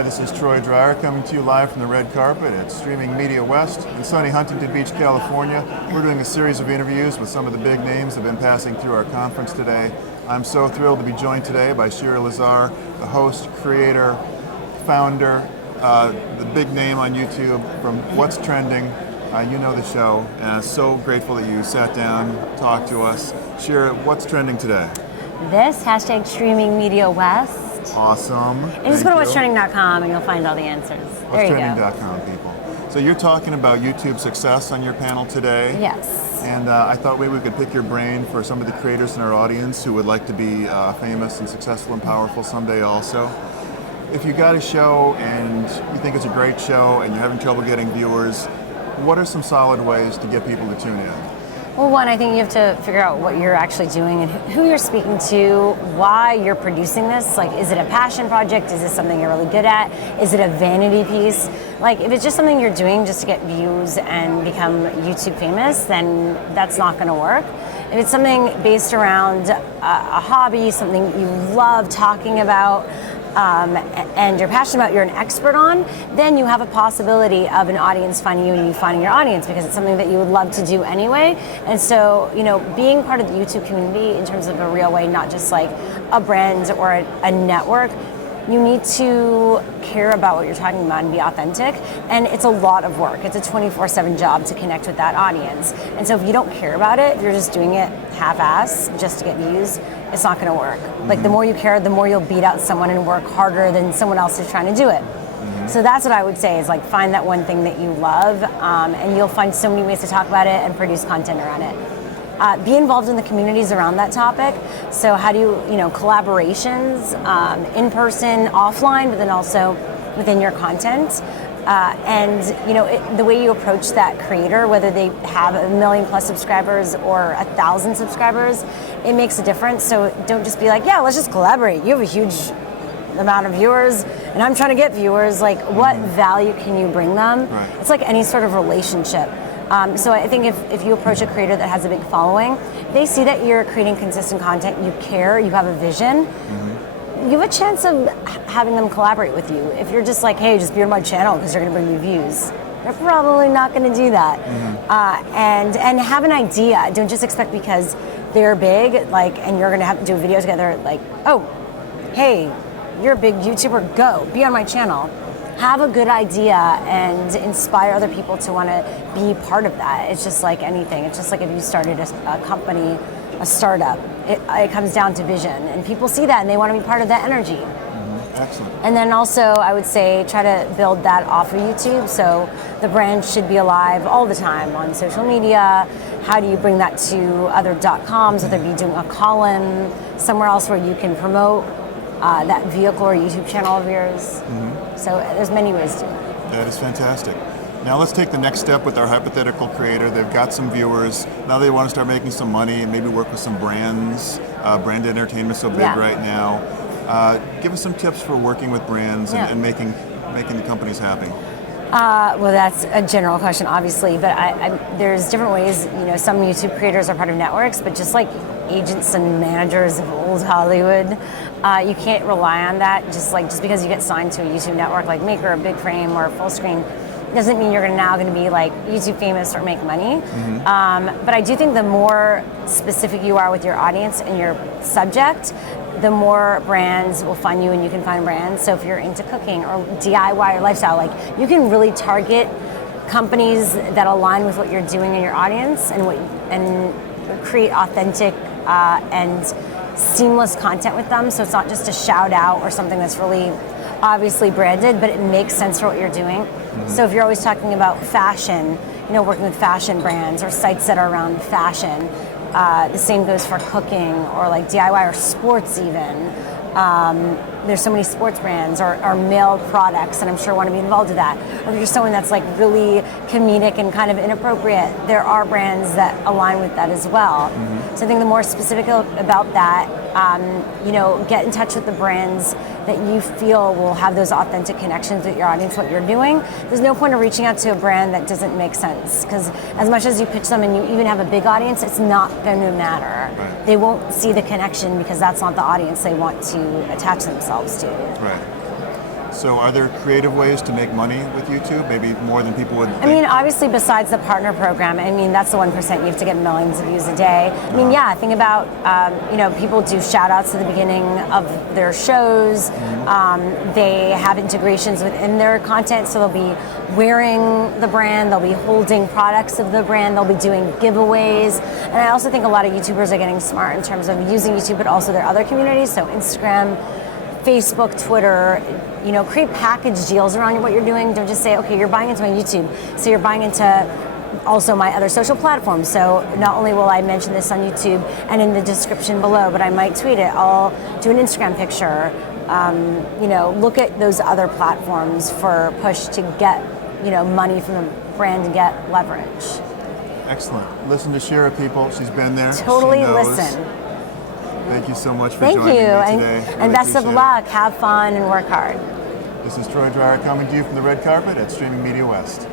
Hi, this is Troy Dreyer coming to you live from the red carpet at Streaming Media West in sunny Huntington Beach, California. We're doing a series of interviews with some of the big names that have been passing through our conference today. I'm so thrilled to be joined today by Shira Lazar, the host, creator, founder, the big name on YouTube from What's Trending. You know the show, and so grateful that you sat down, talked to us. Shira, what's trending today? This, hashtag Streaming Media West. Awesome. And just go to whatstrending.com and you'll find all the answers. There you go. Whatstrending.com, people. So you're talking about YouTube success on your panel today. Yes. And I thought maybe we could pick your brain for some of the creators in our audience who would like to be famous and successful and powerful someday also. If you got a show and you think it's a great show and you're having trouble getting viewers, what are some solid ways to get people to tune in? Well, one, I think you have to figure out what you're actually doing and who you're speaking to, why you're producing this. Like, is it a passion project? Is this something you're really good at? Is it a vanity piece? Like, if it's just something you're doing just to get views and become YouTube famous, then that's not going to work. If it's something based around a hobby, something you love talking about, and you're passionate about, you're an expert on, then you have a possibility of an audience finding you and you finding your audience because it's something that you would love to do anyway. And so, being part of the YouTube community in terms of a real way, not just like a brand or a network, you need to care about what you're talking about and be authentic. And it's a lot of work. It's a 24/7 job to connect with that audience. And so if you don't care about it, if you're just doing it half-ass just to get views, it's not going to work. Like, the more you care, the more you'll beat out someone and work harder than someone else who's trying to do it. So that's what I would say is, like, find that one thing that you love, and you'll find so many ways to talk about it and produce content around it. Be involved in the communities around that topic. So how do you, collaborations, in person, offline, but then also within your content. The way you approach that creator, whether they have 1 million+ subscribers or 1,000 subscribers, it makes a difference. So don't just be like, yeah, let's just collaborate. You have a huge amount of viewers and I'm trying to get viewers. Like, what value can you bring them? Right. It's like any sort of relationship. So I think if you approach a creator that has a big following, they see that you're creating consistent content, you care, you have a vision, you have a chance of having them collaborate with you. If you're just like, hey, just be on my channel because you're going to bring me views, they're probably not going to do that. And have an idea. Don't just expect because they're big, and you're going to have to do a video together, like, oh, hey, you're a big YouTuber, go, be on my channel. Have a good idea and inspire other people to want to be part of that. It's just like anything. It's just like if you started a company, a startup, it comes down to vision. And people see that and they want to be part of that energy. Excellent. And then also, I would say, try to build that off of YouTube. So the brand should be alive all the time on social media. How do you bring that to other .coms, whether it be doing a column, somewhere else where you can promote that vehicle or YouTube channel of yours. So there's many ways to do it. That is fantastic. Now let's take the next step with our hypothetical creator. They've got some viewers. Now they want to start making some money and maybe work with some brands. Brand entertainment is so big right now. Give us some tips for working with brands and making the companies happy. Well, that's a general question, obviously, but there's different ways. Some YouTube creators are part of networks, but just like agents and managers of old Hollywood, you can't rely on that. Just because you get signed to a YouTube network, like Maker, or Big Frame, or Full Screen, doesn't mean you're now going to be like YouTube famous or make money. But I do think the more specific you are with your audience and your subject, the more brands will find you and you can find brands. So if you're into cooking or DIY or lifestyle, you can really target companies that align with what you're doing in your audience and create authentic and seamless content with them. So it's not just a shout out or something that's really obviously branded, but it makes sense for what you're doing. So if you're always talking about fashion, working with fashion brands or sites that are around fashion, the same goes for cooking or like DIY or sports even. There's so many sports brands or male products, and I'm sure want to be involved with that. Or if you're someone that's like really comedic and kind of inappropriate, there are brands that align with that as well. So I think the more specific about that, get in touch with the brands that you feel will have those authentic connections with your audience, what you're doing. There's no point of reaching out to a brand that doesn't make sense, because as much as you pitch them and you even have a big audience, it's not going to matter. Right. They won't see the connection because that's not the audience they want to attach themselves to. Right. So are there creative ways to make money with YouTube? Maybe more than people would think? I mean, obviously, besides the partner program, I mean, that's the 1%. You have to get millions of views a day. I mean, yeah, think about, people do shout outs at the beginning of their shows. They have integrations within their content, so they'll be wearing the brand, they'll be holding products of the brand, they'll be doing giveaways. And I also think a lot of YouTubers are getting smart in terms of using YouTube, but also their other communities, so Instagram, Facebook, Twitter, create package deals around what you're doing. Don't just say, okay, you're buying into my YouTube, so you're buying into also my other social platforms. So not only will I mention this on YouTube and in the description below, but I might tweet it. I'll do an Instagram picture. Look at those other platforms for push to get, money from the brand and get leverage. Excellent. Listen to Shira, people. She's been there. Totally She knows. listen. Thank you so much for Thank joining you, me and, today. and Really best of appreciate it. luck. Have fun and work hard. This is Troy Dreyer coming to you from the red carpet at Streaming Media West.